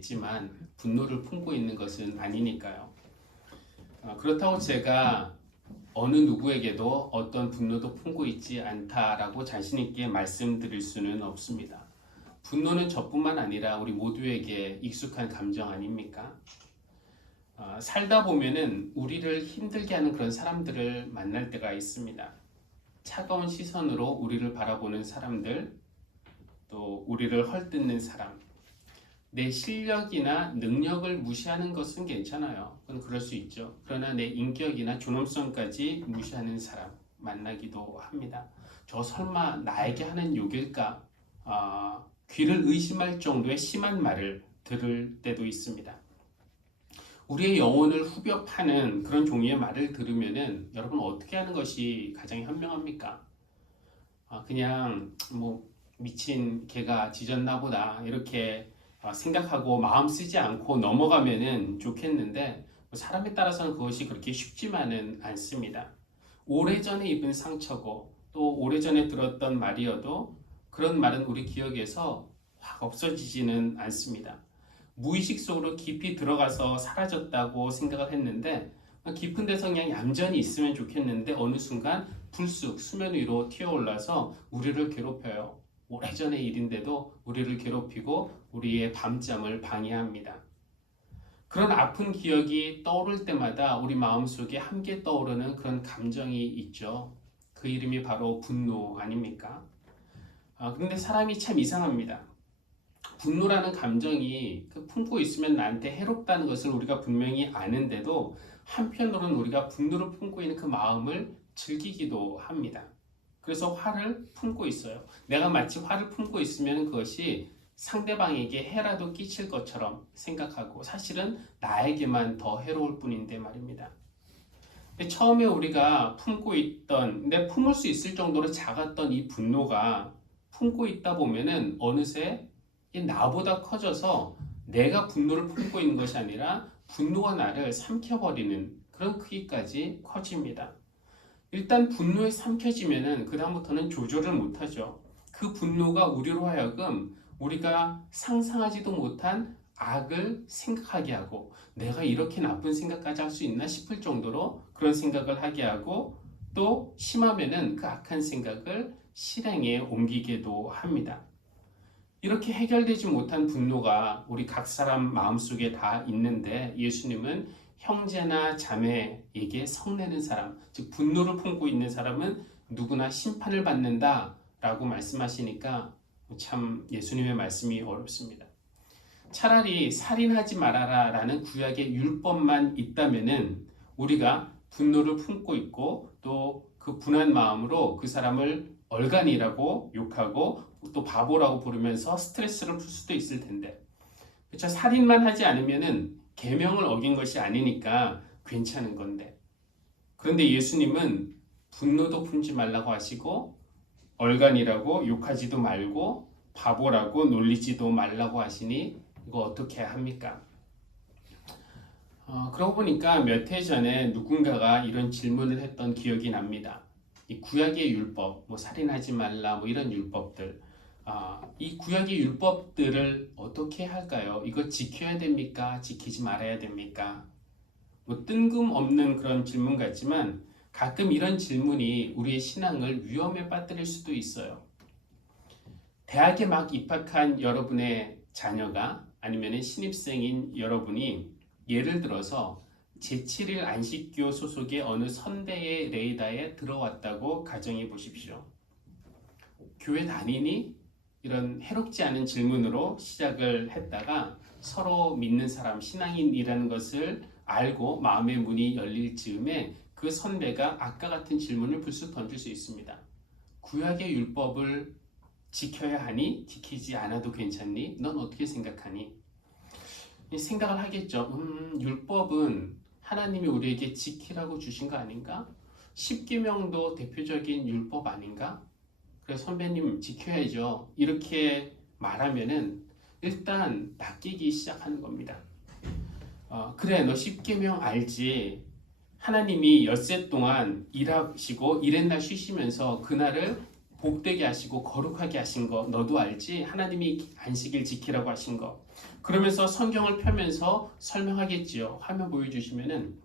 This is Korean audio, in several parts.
냈지만 분노를 품고 있는 것은 아니니까요. 그렇다고 제가 어느 누구에게도 어떤 분노도 품고 있지 않다라고 자신 있게 말씀드릴 수는 없습니다. 분노는 저뿐만 아니라 우리 모두에게 익숙한 감정 아닙니까? 살다 보면은 우리를 힘들게 하는 그런 사람들을 만날 때가 있습니다. 차가운 시선으로 우리를 바라보는 사람들, 또 우리를 헐뜯는 사람, 내 실력이나 능력을 무시하는 것은 괜찮아요. 그건 그럴 수 있죠. 그러나 내 인격이나 존엄성까지 무시하는 사람 만나기도 합니다. 저 설마 나에게 하는 욕일까? 귀를 의심할 정도의 심한 말을 들을 때도 있습니다. 우리의 영혼을 후벼 파는 그런 종류의 말을 들으면은 여러분 어떻게 하는 것이 가장 현명합니까? 그냥 뭐 미친 개가 짖었나 보다 이렇게 생각하고 마음 쓰지 않고 넘어가면은 좋겠는데 사람에 따라서는 그것이 그렇게 쉽지만은 않습니다. 오래전에 입은 상처고 또 오래전에 들었던 말이어도 그런 말은 우리 기억에서 확 없어지지는 않습니다. 무의식 속으로 깊이 들어가서 사라졌다고 생각을 했는데 깊은 데서 그냥 얌전히 있으면 좋겠는데 어느 순간 불쑥 수면 위로 튀어올라서 우리를 괴롭혀요. 오래전의 일인데도 우리를 괴롭히고 우리의 밤잠을 방해합니다. 그런 아픈 기억이 떠오를 때마다 우리 마음속에 함께 떠오르는 그런 감정이 있죠. 그 이름이 바로 분노 아닙니까? 그런데 사람이 참 이상합니다. 분노라는 감정이 품고 있으면 나한테 해롭다는 것을 우리가 분명히 아는데도 한편으로는 우리가 분노를 품고 있는 그 마음을 즐기기도 합니다. 그래서 화를 품고 있어요. 내가 마치 화를 품고 있으면 그것이 상대방에게 해라도 끼칠 것처럼 생각하고 사실은 나에게만 더 해로울 뿐인데 말입니다. 처음에 우리가 품고 있던, 내 품을 수 있을 정도로 작았던 이 분노가 품고 있다 보면은 어느새 나보다 커져서 내가 분노를 품고 있는 것이 아니라 분노가 나를 삼켜버리는 그런 크기까지 커집니다. 일단 분노에 삼켜지면은 그 다음부터는 조절을 못하죠. 그 분노가 우리로 하여금 우리가 상상하지도 못한 악을 생각하게 하고 내가 이렇게 나쁜 생각까지 할 수 있나 싶을 정도로 그런 생각을 하게 하고 또 심하면은 그 악한 생각을 실행에 옮기게도 합니다. 이렇게 해결되지 못한 분노가 우리 각 사람 마음속에 다 있는데 예수님은 형제나 자매에게 성내는 사람, 즉 분노를 품고 있는 사람은 누구나 심판을 받는다 라고 말씀하시니까 참 예수님의 말씀이 어렵습니다. 차라리 살인하지 말아라 라는 구약의 율법만 있다면은 우리가 분노를 품고 있고 또 그 분한 마음으로 그 사람을 얼간이라고 욕하고 또 바보라고 부르면서 스트레스를 풀 수도 있을 텐데 그렇죠? 살인만 하지 않으면은 계명을 어긴 것이 아니니까 괜찮은 건데 그런데 예수님은 분노도 품지 말라고 하시고 얼간이라고 욕하지도 말고 바보라고 놀리지도 말라고 하시니 이거 어떻게 합니까? 그러고 보니까 몇 해 전에 누군가가 이런 질문을 했던 기억이 납니다. 이 구약의 율법, 뭐 살인하지 말라, 뭐 이런 율법들, 이 구약의 율법들을 어떻게 할까요? 이거 지켜야 됩니까? 지키지 말아야 됩니까? 뭐 뜬금없는 그런 질문 같지만 가끔 이런 질문이 우리의 신앙을 위험에 빠뜨릴 수도 있어요. 대학에 막 입학한 여러분의 자녀가 아니면 신입생인 여러분이 예를 들어서 제7일 안식교 소속의 어느 선대의 레이더에 들어왔다고 가정해 보십시오. 교회 다니니? 이런 해롭지 않은 질문으로 시작을 했다가 서로 믿는 사람, 신앙인이라는 것을 알고 마음의 문이 열릴 즈음에 그 선배가 아까 같은 질문을 불쑥 던질 수 있습니다. 구약의 율법을 지켜야 하니? 지키지 않아도 괜찮니? 넌 어떻게 생각하니? 생각을 하겠죠. 율법은 하나님이 우리에게 지키라고 주신 거 아닌가? 십계명도 대표적인 율법 아닌가? 그래서 선배님 지켜야죠. 이렇게 말하면은 일단 낚이기 시작하는 겁니다. 그래 너 십계명 알지? 하나님이 엿새 동안 일하시고 이랜날 쉬시면서 그날을 복되게 하시고 거룩하게 하신 거 너도 알지? 하나님이 안식일 지키라고 하신 거. 그러면서 성경을 펴면서 설명하겠지요. 화면 보여주시면은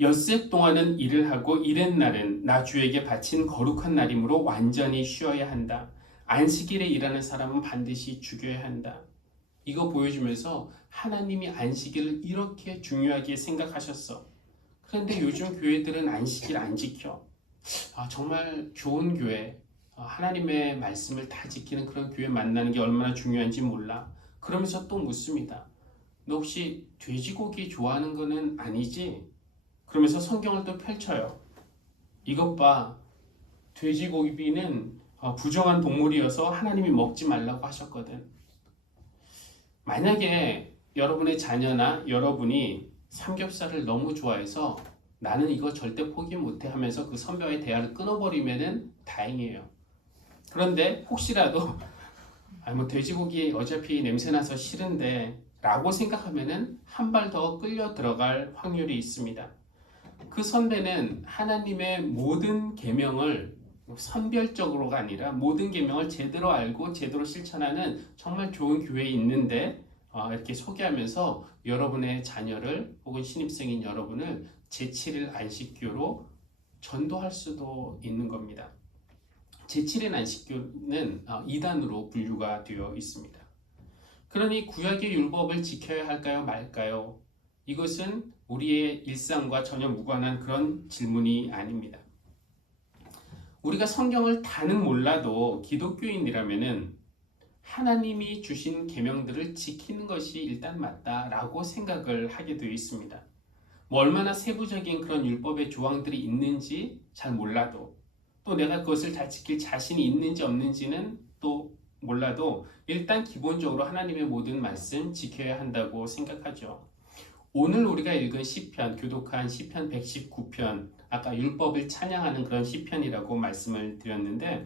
엿새 동안은 일을 하고 일의 날은 나 주에게 바친 거룩한 날이므로 완전히 쉬어야 한다. 안식일에 일하는 사람은 반드시 죽여야 한다. 이거 보여주면서 하나님이 안식일을 이렇게 중요하게 생각하셨어. 그런데 요즘 교회들은 안식일 안 지켜. 정말 좋은 교회, 하나님의 말씀을 다 지키는 그런 교회 만나는 게 얼마나 중요한지 몰라. 그러면서 또 묻습니다. 너 혹시 돼지고기 좋아하는 거는 아니지? 그러면서 성경을 또 펼쳐요. 이것 봐. 돼지고기는 부정한 동물이어서 하나님이 먹지 말라고 하셨거든. 만약에 여러분의 자녀나 여러분이 삼겹살을 너무 좋아해서 나는 이거 절대 포기 못해 하면서 그 선배와의 대화를 끊어버리면은 다행이에요. 그런데 혹시라도 뭐 돼지고기 어차피 냄새나서 싫은데 라고 생각하면은 한 발 더 끌려 들어갈 확률이 있습니다. 그 선배는 하나님의 모든 계명을 선별적으로가 아니라 모든 계명을 제대로 알고 제대로 실천하는 정말 좋은 교회에 있는데 이렇게 소개하면서 여러분의 자녀를 혹은 신입생인 여러분을 제7일 안식교로 전도할 수도 있는 겁니다. 제7일 안식교는 이단으로 분류가 되어 있습니다. 그러니 구약의 율법을 지켜야 할까요 말까요? 이것은 우리의 일상과 전혀 무관한 그런 질문이 아닙니다. 우리가 성경을 다는 몰라도 기독교인이라면은 하나님이 주신 계명들을 지키는 것이 일단 맞다라고 생각을 하게 되어 있습니다. 뭐 얼마나 세부적인 그런 율법의 조항들이 있는지 잘 몰라도 또 내가 그것을 잘 지킬 자신이 있는지 없는지는 또 몰라도 일단 기본적으로 하나님의 모든 말씀 지켜야 한다고 생각하죠. 오늘 우리가 읽은 시편, 교독한 시편 119편, 아까 율법을 찬양하는 그런 시편이라고 말씀을 드렸는데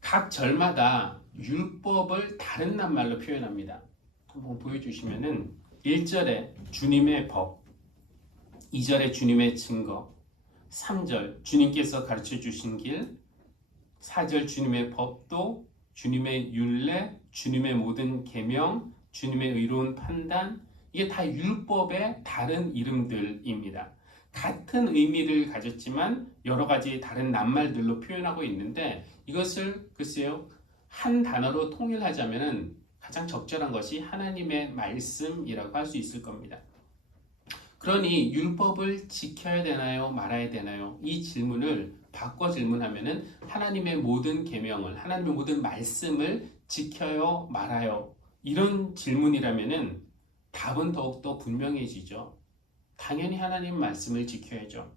각 절마다 율법을 다른 낱말로 표현합니다. 한번 보여주시면은 1절에 주님의 법, 2절에 주님의 증거, 3절 주님께서 가르쳐 주신 길, 4절 주님의 법도, 주님의 율례, 주님의 모든 계명, 주님의 의로운 판단, 이게 다 율법의 다른 이름들입니다. 같은 의미를 가졌지만 여러 가지 다른 낱말들로 표현하고 있는데 이것을 글쎄요 한 단어로 통일하자면 가장 적절한 것이 하나님의 말씀이라고 할 수 있을 겁니다. 그러니 율법을 지켜야 되나요 말아야 되나요? 이 질문을 바꿔 질문하면은 하나님의 모든 계명을 하나님의 모든 말씀을 지켜요 말아요 이런 질문이라면은 답은 더욱더 분명해지죠. 당연히 하나님 말씀을 지켜야죠.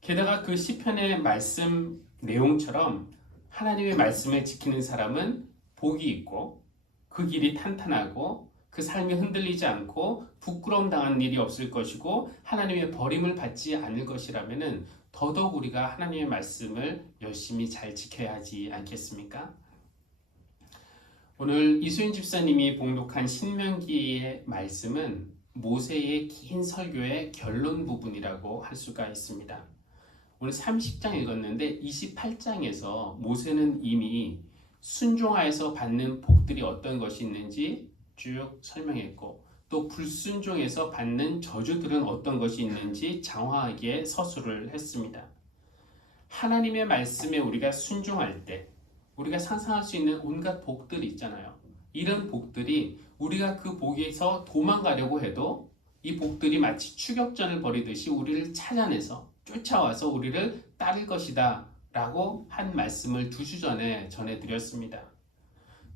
게다가 그 시편의 말씀 내용처럼 하나님의 말씀을 지키는 사람은 복이 있고 그 길이 탄탄하고 그 삶이 흔들리지 않고 부끄러움 당하는 일이 없을 것이고 하나님의 버림을 받지 않을 것이라면은 더더욱 우리가 하나님의 말씀을 열심히 잘 지켜야 하지 않겠습니까? 오늘 이수인 집사님이 봉독한 신명기의 말씀은 모세의 긴 설교의 결론 부분이라고 할 수가 있습니다. 오늘 30장 읽었는데 28장에서 모세는 이미 순종하여서 받는 복들이 어떤 것이 있는지 쭉 설명했고 또 불순종해서 받는 저주들은 어떤 것이 있는지 장황하게 서술을 했습니다. 하나님의 말씀에 우리가 순종할 때 우리가 상상할 수 있는 온갖 복들이 있잖아요. 이런 복들이 우리가 그 복에서 도망가려고 해도 이 복들이 마치 추격전을 벌이듯이 우리를 찾아내서 쫓아와서 우리를 따를 것이다 라고 한 말씀을 2주 전에 전해드렸습니다.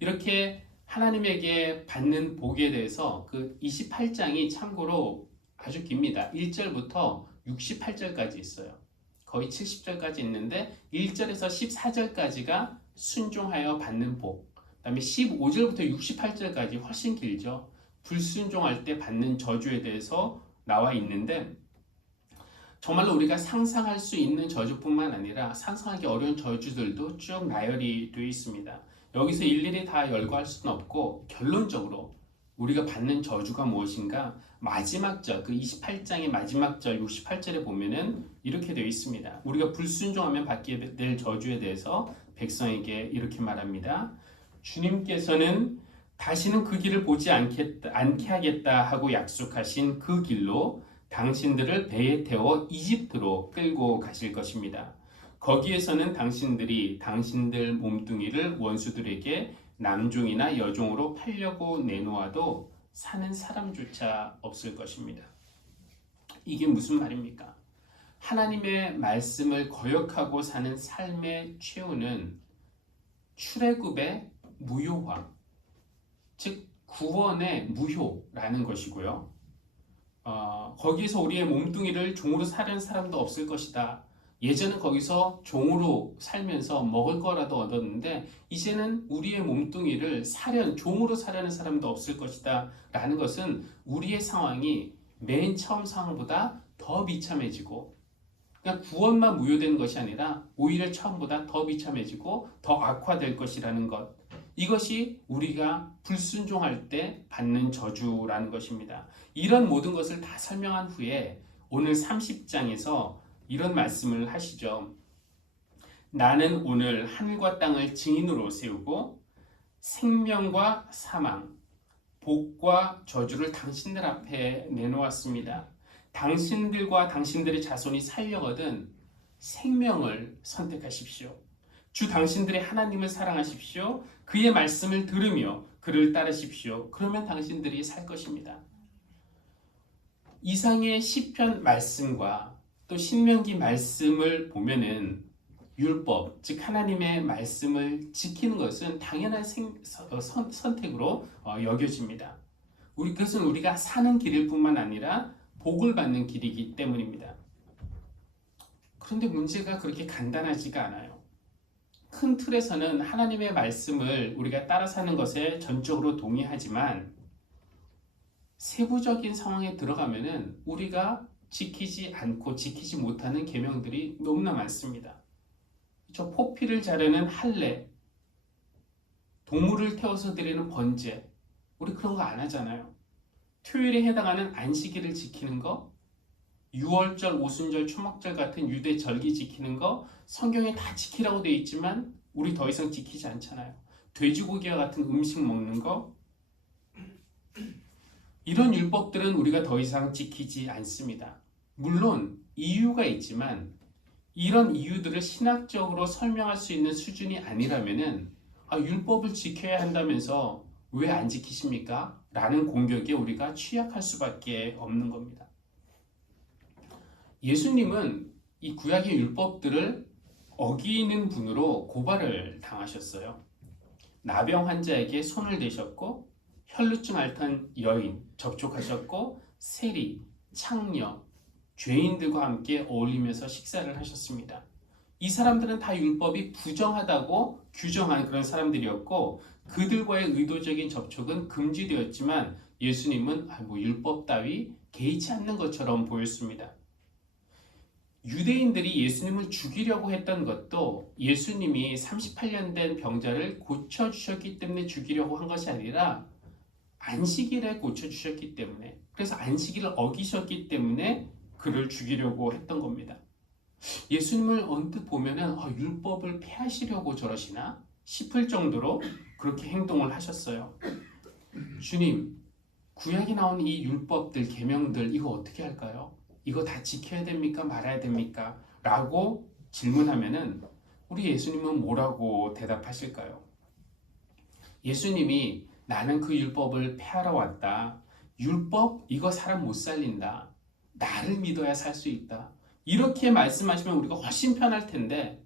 이렇게 하나님에게 받는 복에 대해서 그 28장이 참고로 아주 깁니다. 1절부터 68절까지 있어요. 거의 70절까지 있는데 1절에서 14절까지가 순종하여 받는 복, 그 다음에 15절부터 68절까지 훨씬 길죠. 불순종할 때 받는 저주에 대해서 나와 있는데 정말로 우리가 상상할 수 있는 저주뿐만 아니라 상상하기 어려운 저주들도 쭉 나열이 되어 있습니다. 여기서 일일이 다 열거할 수는 없고 결론적으로 우리가 받는 저주가 무엇인가? 마지막 절, 그 28장의 마지막 절 68절에 보면은 이렇게 되어 있습니다. 우리가 불순종하면 받게 될 저주에 대해서 백성에게 이렇게 말합니다. 주님께서는 다시는 그 길을 보지 않게 하겠다 하고 약속하신 그 길로 당신들을 배에 태워 이집트로 끌고 가실 것입니다. 거기에서는 당신들이 당신들 몸뚱이를 원수들에게 남종이나 여종으로 팔려고 내놓아도 사는 사람조차 없을 것입니다. 이게 무슨 말입니까? 하나님의 말씀을 거역하고 사는 삶의 최후는 출애굽의 무효화, 즉 구원의 무효라는 것이고요. 거기에서 우리의 몸뚱이를 종으로 사는 사람도 없을 것이다. 예전은 거기서 종으로 살면서 먹을 거라도 얻었는데 이제는 우리의 몸뚱이를 종으로 사려는 사람도 없을 것이다 라는 것은 우리의 상황이 맨 처음 상황보다 더 비참해지고, 그냥 구원만 무효된 것이 아니라 오히려 처음보다 더 비참해지고 더 악화될 것이라는 것, 이것이 우리가 불순종할 때 받는 저주라는 것입니다. 이런 모든 것을 다 설명한 후에 오늘 30장에서 이런 말씀을 하시죠. 나는 오늘 하늘과 땅을 증인으로 세우고 생명과 사망, 복과 저주를 당신들 앞에 내놓았습니다. 당신들과 당신들의 자손이 살려거든 생명을 선택하십시오. 주 당신들의 하나님을 사랑하십시오. 그의 말씀을 들으며 그를 따르십시오. 그러면 당신들이 살 것입니다. 이상의 시편 말씀과 또 신명기 말씀을 보면은 율법, 즉 하나님의 말씀을 지키는 것은 당연한 선택으로 여겨집니다. 그것은 우리가 사는 길일 뿐만 아니라 복을 받는 길이기 때문입니다. 그런데 문제가 그렇게 간단하지가 않아요. 큰 틀에서는 하나님의 말씀을 우리가 따라 사는 것에 전적으로 동의하지만 세부적인 상황에 들어가면은 우리가 지키지 않고 지키지 못하는 계명들이 너무나 많습니다. 저 포피를 자르는 할례, 동물을 태워서 드리는 번제, 우리 그런 거 안 하잖아요. 토요일에 해당하는 안식일을 지키는 거, 유월절, 오순절, 초막절 같은 유대 절기 지키는 거 성경에 다 지키라고 되어 있지만 우리 더 이상 지키지 않잖아요. 돼지고기와 같은 음식 먹는 거, 이런 율법들은 우리가 더 이상 지키지 않습니다. 물론 이유가 있지만 이런 이유들을 신학적으로 설명할 수 있는 수준이 아니라면은 율법을 지켜야 한다면서 왜 안 지키십니까? 라는 공격에 우리가 취약할 수밖에 없는 겁니다. 예수님은 이 구약의 율법들을 어기는 분으로 고발을 당하셨어요. 나병 환자에게 손을 대셨고 혈루증 앓던 여인 접촉하셨고 세리, 창녀, 죄인들과 함께 어울리면서 식사를 하셨습니다. 이 사람들은 다 율법이 부정하다고 규정한 그런 사람들이었고 그들과의 의도적인 접촉은 금지되었지만 예수님은 율법 따위 개의치 않는 것처럼 보였습니다. 유대인들이 예수님을 죽이려고 했던 것도 예수님이 38년 된 병자를 고쳐주셨기 때문에 죽이려고 한 것이 아니라 안식일에 고쳐주셨기 때문에, 그래서 안식일을 어기셨기 때문에 그를 죽이려고 했던 겁니다. 예수님을 언뜻 보면은 율법을 폐하시려고 저러시나 싶을 정도로 그렇게 행동을 하셨어요. 주님, 구약에 나온 이 율법들, 계명들 이거 어떻게 할까요? 이거 다 지켜야 됩니까? 말아야 됩니까? 라고 질문하면은 우리 예수님은 뭐라고 대답하실까요? 예수님이 나는 그 율법을 폐하러 왔다. 율법? 이거 사람 못 살린다. 나를 믿어야 살 수 있다. 이렇게 말씀하시면 우리가 훨씬 편할 텐데,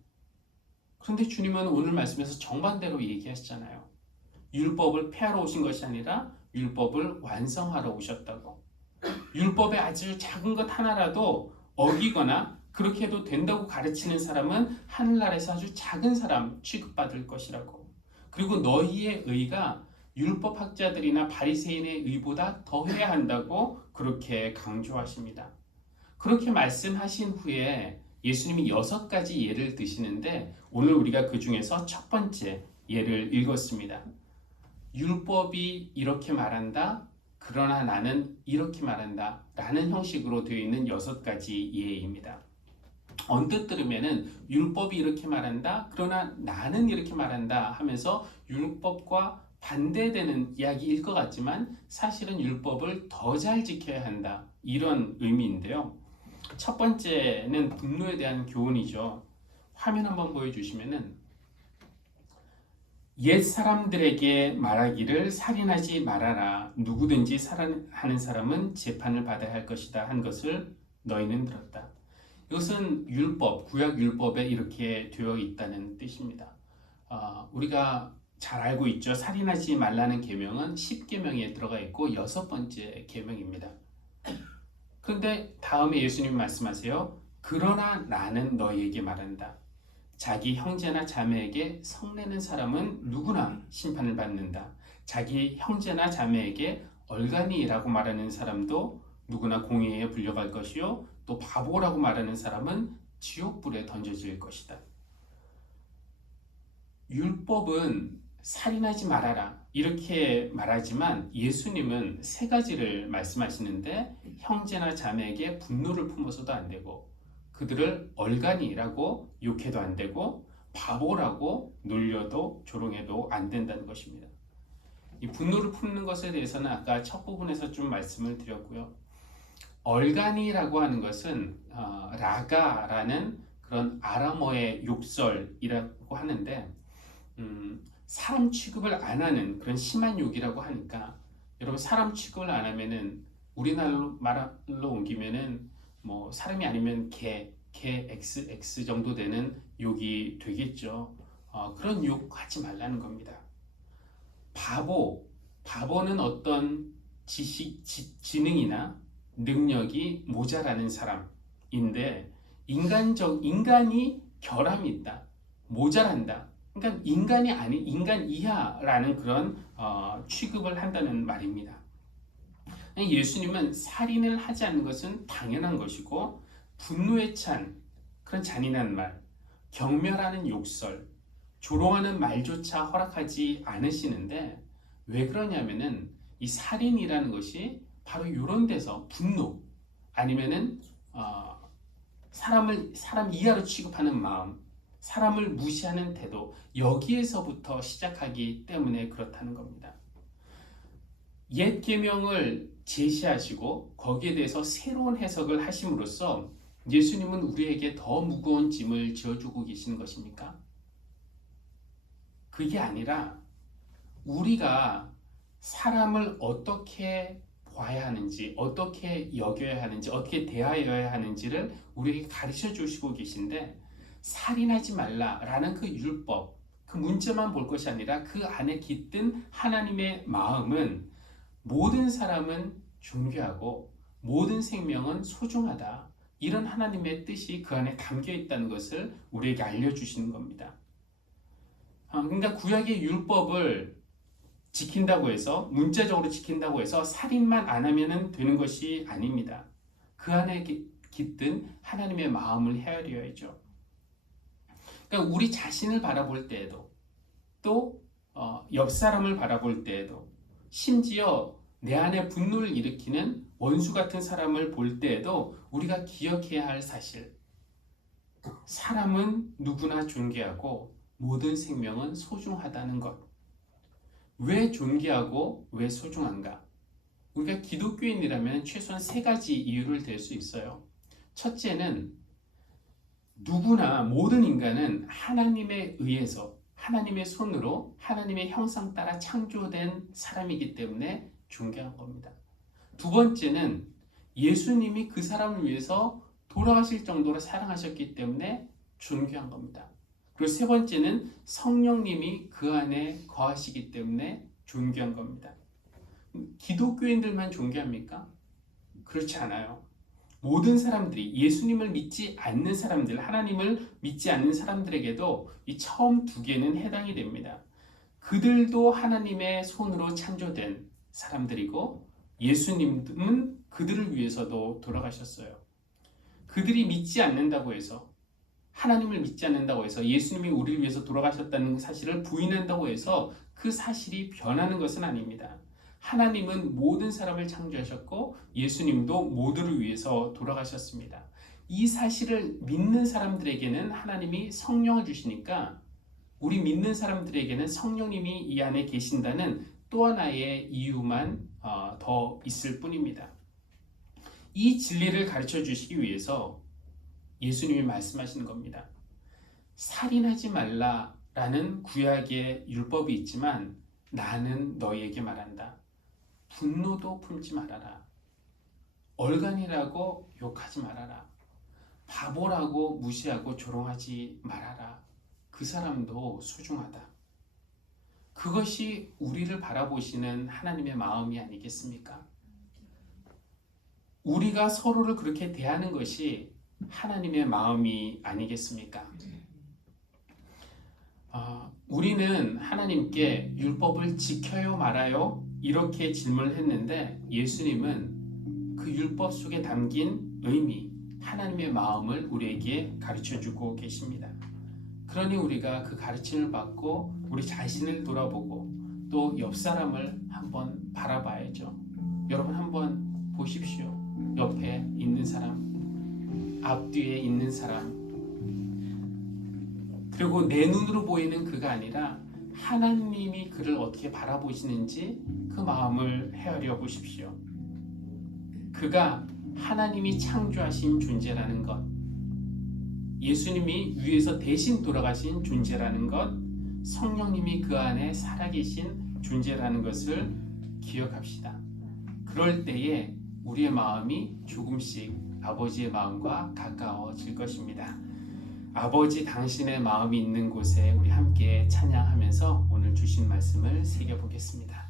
그런데 주님은 오늘 말씀에서 정반대로 얘기하시잖아요. 율법을 폐하러 오신 것이 아니라 율법을 완성하러 오셨다고. 율법의 아주 작은 것 하나라도 어기거나 그렇게 해도 된다고 가르치는 사람은 하늘나라에서 아주 작은 사람 취급받을 것이라고. 그리고 너희의 의가 율법학자들이나 바리새인의 의보다 더해야 한다고 그렇게 강조하십니다. 그렇게 말씀하신 후에 예수님이 6가지 예를 드시는데 오늘 우리가 그 중에서 첫 번째 예를 읽었습니다. 율법이 이렇게 말한다. 그러나 나는 이렇게 말한다. 라는 형식으로 되어 있는 6가지 이해입니다. 언뜻 들으면은 율법이 이렇게 말한다. 그러나 나는 이렇게 말한다 하면서 율법과 반대되는 이야기일 것 같지만 사실은 율법을 더 잘 지켜야 한다. 이런 의미인데요. 첫 번째는 분노에 대한 교훈이죠. 화면 한번 보여주시면은 옛 사람들에게 말하기를 살인하지 말아라. 누구든지 살인하는 사람은 재판을 받아야 할 것이다. 한 것을 너희는 들었다. 이것은 율법, 구약 율법에 이렇게 되어 있다는 뜻입니다. 우리가 잘 알고 있죠. 살인하지 말라는 계명은 10계명에 들어가 있고 6번째 계명입니다. 그런데 다음에 예수님이 말씀하세요. 그러나 나는 너희에게 말한다. 자기 형제나 자매에게 성내는 사람은 누구나 심판을 받는다. 자기 형제나 자매에게 얼간이라고 말하는 사람도 누구나 공의에 불려갈 것이요 또 바보라고 말하는 사람은 지옥불에 던져질 것이다. 율법은 살인하지 말아라 이렇게 말하지만 예수님은 3가지를 말씀하시는데 형제나 자매에게 분노를 품어서도 안 되고 그들을 얼간이라고 욕해도 안 되고 바보라고 놀려도 조롱해도 안 된다는 것입니다. 이 분노를 품는 것에 대해서는 아까 첫 부분에서 좀 말씀을 드렸고요. 얼간이라고 하는 것은 라가라는 그런 아람어의 욕설이라고 하는데 사람 취급을 안 하는 그런 심한 욕이라고 하니까 여러분 사람 취급을 안 하면은 우리나라로 말로 옮기면은 뭐 사람이 아니면 개 XX 정도 되는 욕이 되겠죠. 그런 욕 하지 말라는 겁니다. 바보는 어떤 지능이나 능력이 모자라는 사람인데 인간이 결함이 있다, 모자란다. 그러니까 인간이 아닌 인간 이하라는 그런 취급을 한다는 말입니다. 예수님은 살인을 하지 않는 것은 당연한 것이고 분노에 찬 그런 잔인한 말, 경멸하는 욕설, 조롱하는 말조차 허락하지 않으시는데 왜 그러냐면은 이 살인이라는 것이 바로 이런 데서 분노 아니면은 사람 이하로 취급하는 마음, 사람을 무시하는 태도 여기에서부터 시작하기 때문에 그렇다는 겁니다. 옛 계명을 제시하시고 거기에 대해서 새로운 해석을 하심으로써 예수님은 우리에게 더 무거운 짐을 지어주고 계시는 것입니까? 그게 아니라 우리가 사람을 어떻게 봐야 하는지, 어떻게 여겨야 하는지, 어떻게 대하여야 하는지를 우리에게 가르쳐 주시고 계신데 살인하지 말라라는 그 율법, 그 문자만 볼 것이 아니라 그 안에 깃든 하나님의 마음은 모든 사람은 존귀하고 모든 생명은 소중하다. 이런 하나님의 뜻이 그 안에 담겨 있다는 것을 우리에게 알려주시는 겁니다. 그러니까 구약의 율법을 지킨다고 해서 문자적으로 지킨다고 해서 살인만 안 하면 되는 것이 아닙니다. 그 안에 깃든 하나님의 마음을 헤아려야죠. 그러니까 우리 자신을 바라볼 때에도 또 옆 사람을 바라볼 때에도 심지어 내 안에 분노를 일으키는 원수 같은 사람을 볼 때에도 우리가 기억해야 할 사실, 사람은 누구나 존귀하고 모든 생명은 소중하다는 것. 왜 존귀하고 왜 소중한가? 우리가 기독교인이라면 최소한 3가지 이유를 댈 수 있어요. 첫째는 누구나 모든 인간은 하나님에 의해서 하나님의 손으로 하나님의 형상 따라 창조된 사람이기 때문에 존귀한 겁니다. 두 번째는 예수님이 그 사람을 위해서 돌아가실 정도로 사랑하셨기 때문에 존귀한 겁니다. 그리고 3번째는 성령님이 그 안에 거하시기 때문에 존귀한 겁니다. 기독교인들만 존귀합니까? 그렇지 않아요. 모든 사람들이 예수님을 믿지 않는 사람들, 하나님을 믿지 않는 사람들에게도 이 처음 2개는 해당이 됩니다. 그들도 하나님의 손으로 창조된 사람들이고 예수님은 그들을 위해서도 돌아가셨어요. 그들이 믿지 않는다고 해서 하나님을 믿지 않는다고 해서 예수님이 우리를 위해서 돌아가셨다는 사실을 부인한다고 해서 그 사실이 변하는 것은 아닙니다. 하나님은 모든 사람을 창조하셨고 예수님도 모두를 위해서 돌아가셨습니다. 이 사실을 믿는 사람들에게는 하나님이 성령을 주시니까 우리 믿는 사람들에게는 성령님이 이 안에 계신다는 또 하나의 이유만 더 있을 뿐입니다. 이 진리를 가르쳐 주시기 위해서 예수님이 말씀하시는 겁니다. 살인하지 말라라는 구약의 율법이 있지만 나는 너희에게 말한다. 분노도 품지 말아라. 얼간이라고 욕하지 말아라. 바보라고 무시하고 조롱하지 말아라. 그 사람도 소중하다. 그것이 우리를 바라보시는 하나님의 마음이 아니겠습니까? 우리가 서로를 그렇게 대하는 것이 하나님의 마음이 아니겠습니까? 우리는 하나님께 율법을 지켜요 말아요? 이렇게 질문을 했는데 예수님은 그 율법 속에 담긴 의미, 하나님의 마음을 우리에게 가르쳐주고 계십니다. 그러니 우리가 그 가르침을 받고 우리 자신을 돌아보고 또 옆 사람을 한번 바라봐야죠. 여러분 한번 보십시오. 옆에 있는 사람, 앞뒤에 있는 사람, 그리고 내 눈으로 보이는 그가 아니라 하나님이 그를 어떻게 바라보시는지 그 마음을 헤아려 보십시오. 그가 하나님이 창조하신 존재라는 것, 예수님이 위에서 대신 돌아가신 존재라는 것, 성령님이 그 안에 살아계신 존재라는 것을 기억합시다. 그럴 때에 우리의 마음이 조금씩 아버지의 마음과 가까워질 것입니다. 아버지 당신의 마음이 있는 곳에 우리 함께 찬양하면서 오늘 주신 말씀을 새겨보겠습니다.